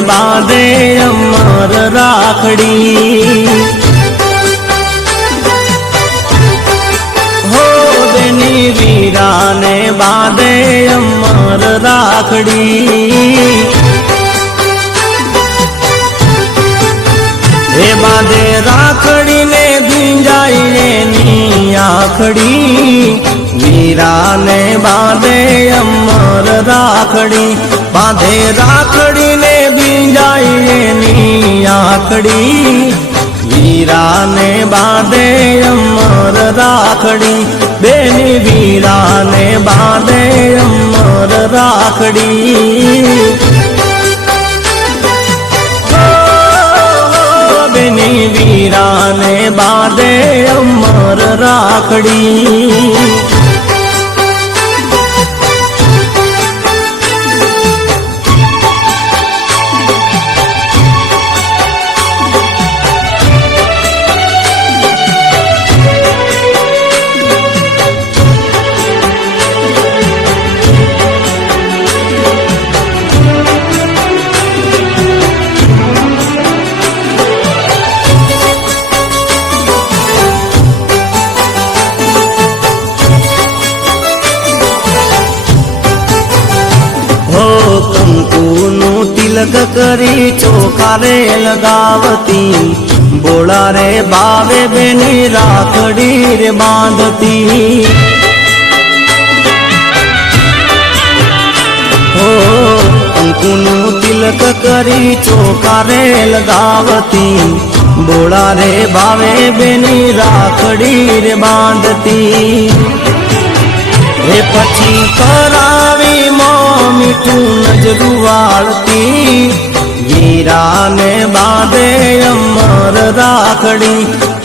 बांधे अमर राखड़ी हो बेनी वीरा ने बांधे अमर राखड़ी हे बांधे राखड़ी ने भींजाई नी आखड़ी वीरा ने बांधे अमर राखड़ी बांधे राखड़ी ने भींजाई नी आखड़ी वीरा ने बांधे अमर राखड़ी बेनी वीरा ने बांधे अमर राखड़ी बेनी वीरा ने बांधे अमर राखड़ी तिलक करी चोखा रे लगावती बोला रे बावे बेनी राखड़ी रे बांधती हो कंकुनु तिलक करी चोखा रे लगावती बोला रे बावे बेनी राखड़ी रे बांधती हे पछी करावी मीठू नजरू वालती वीरा ने बांधे अमर राखड़ी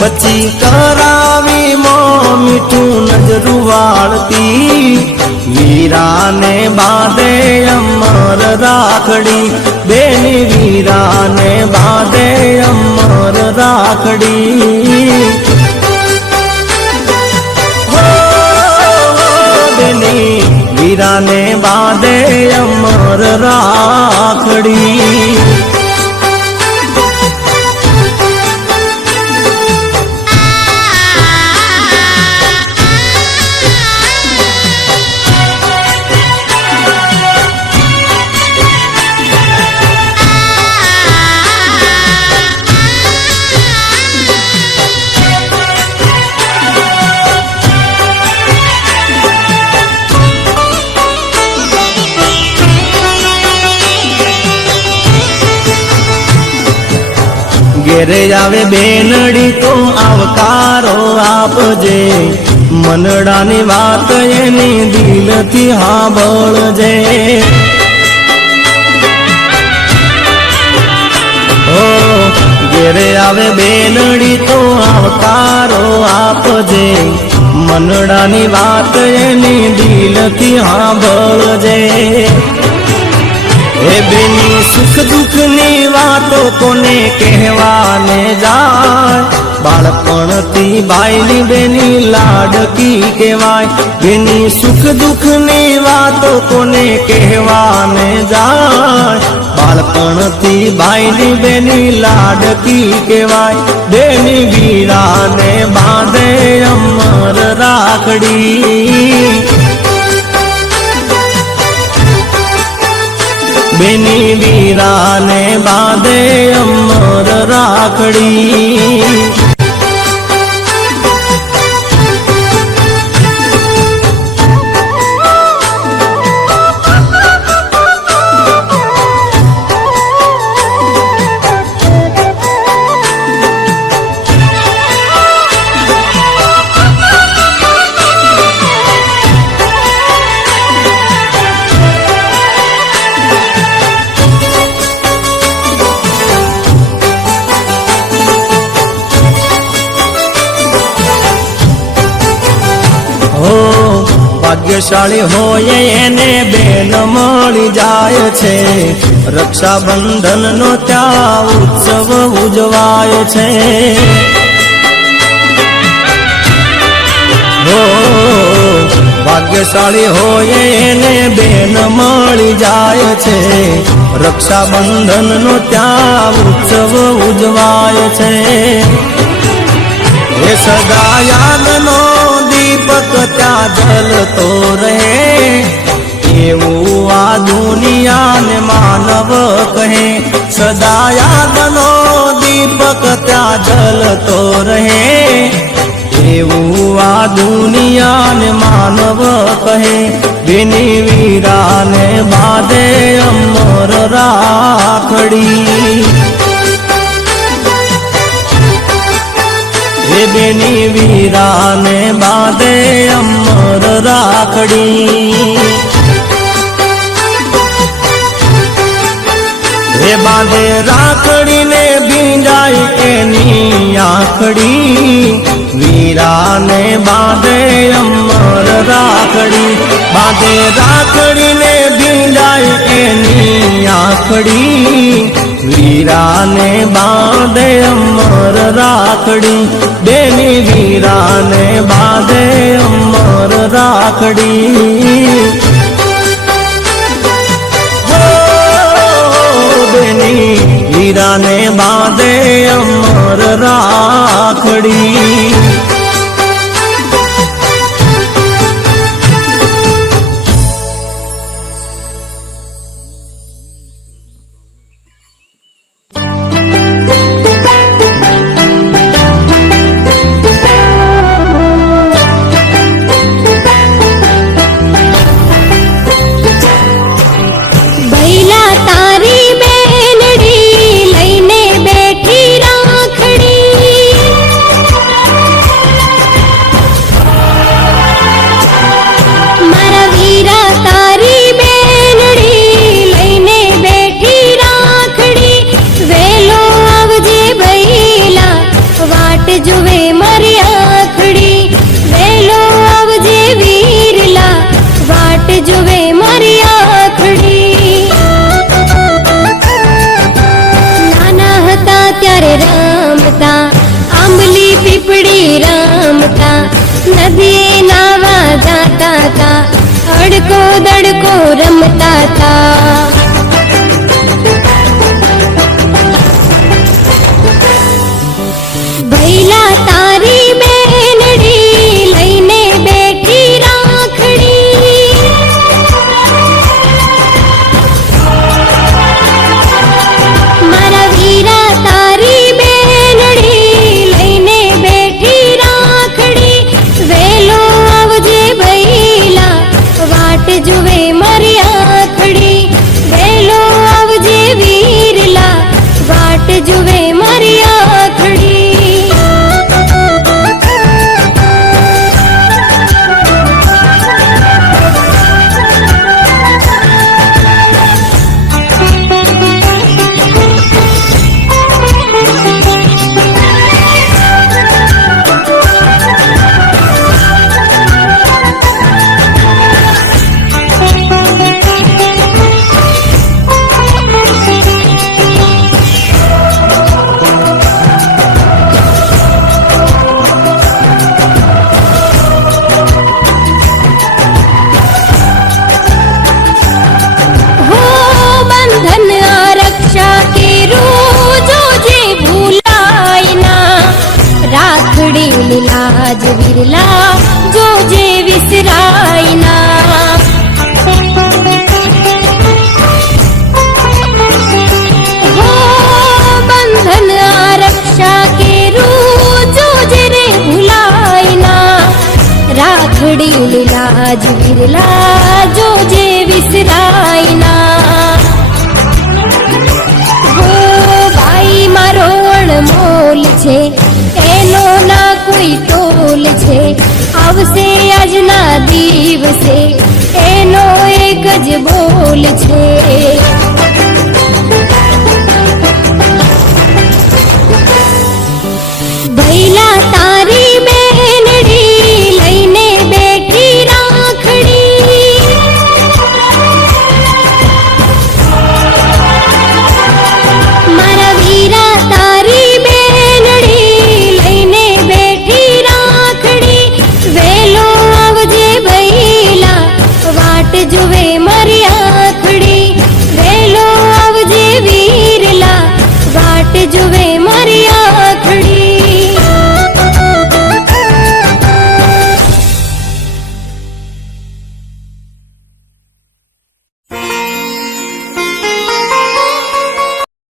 पछी करावी मीठू नजरू वालती वीरा ने बांधे अमर राखड़ी बेनी वीरा ने बांधे अमर राखड़ी वीरा ने बांधे अमर राखड़ी घेरे जावे बेनड़ी तो आवकारो आपजे मनडानी वात एनी दिलथी सांभळजे ओ घेरे आवे बेनड़ी तो आवकारो आपजे मनडानी वात एनी दिलथी सांभळजे हे बेनी सुख दुख नी वातो कोने कहवाने जाय बाळपणथी बाईनी बेनी लाडकी कहेवाय बेनी सुख दुख नी वातो कोने कहवाने जाय बाळपणथी बाईनी बेनी लाडकी कहेवाय बेनी वीरा ने बांधे अमर राखड़ी बेनी वीरा ने बांधे अमर राखड़ी ભાગ્યશાળી હોય એને બેન મળી જાય છે, રક્ષાબંધનનો ત્યાં ઉત્સવ ઉજવાય છે। હો ભાગ્યશાળી હોય એને બેન મળી જાય છે, રક્ષાબંધનનો ત્યાં ઉત્સવ ઉજવાય છે। એ સદા યાદનો દીપક ત્યાં જલતો રહે, એવું આ દુનિયાને માનવ કહે। સદા યાદનો દીપક ત્યાં જલતો રહે, એવું આ દુનિયાને માનવ કહે। બેની વીરાને બાંધે અમર રાખડી, હે બેની વીરાને બાંધે અમર રાખડી। હે બાંધે રાખડીને ભીંજાય એની આંખડી, વીરાને બાંધે અમર રાખડી। બાંધે રાખડીને ભીંજાય એની આંખડી, વીરાને બાંધે અમર રાખડી। બેની વીરાને બાંધે અમર રાખડી, બેની વીરાને બાંધે અમર રાખડી। नदी नावा जाता था, अड़को दड़को रमता था। भैला तारी बेनड़ी लईने बैठी राखड़ी, मारा वीरा तारी बेनड़ी लईने बैठी राखड़ी। वेलो आवजे भैला वाट जुवे मारी आखड़ी, वेलो आवजे वीरला वाट जुवे मारी आखड़ी। लाज विरला जो जे विसरायना, हो बंधन आरक्षा के रू जो जे रे भुलायना। राखड़ी लाज विरला जो जे विसरायना, हो भाई मारो अणमोल छे एनो ना कोई तोल छे। आवसे આજના દિવસે એનો એક જ બોલ છે।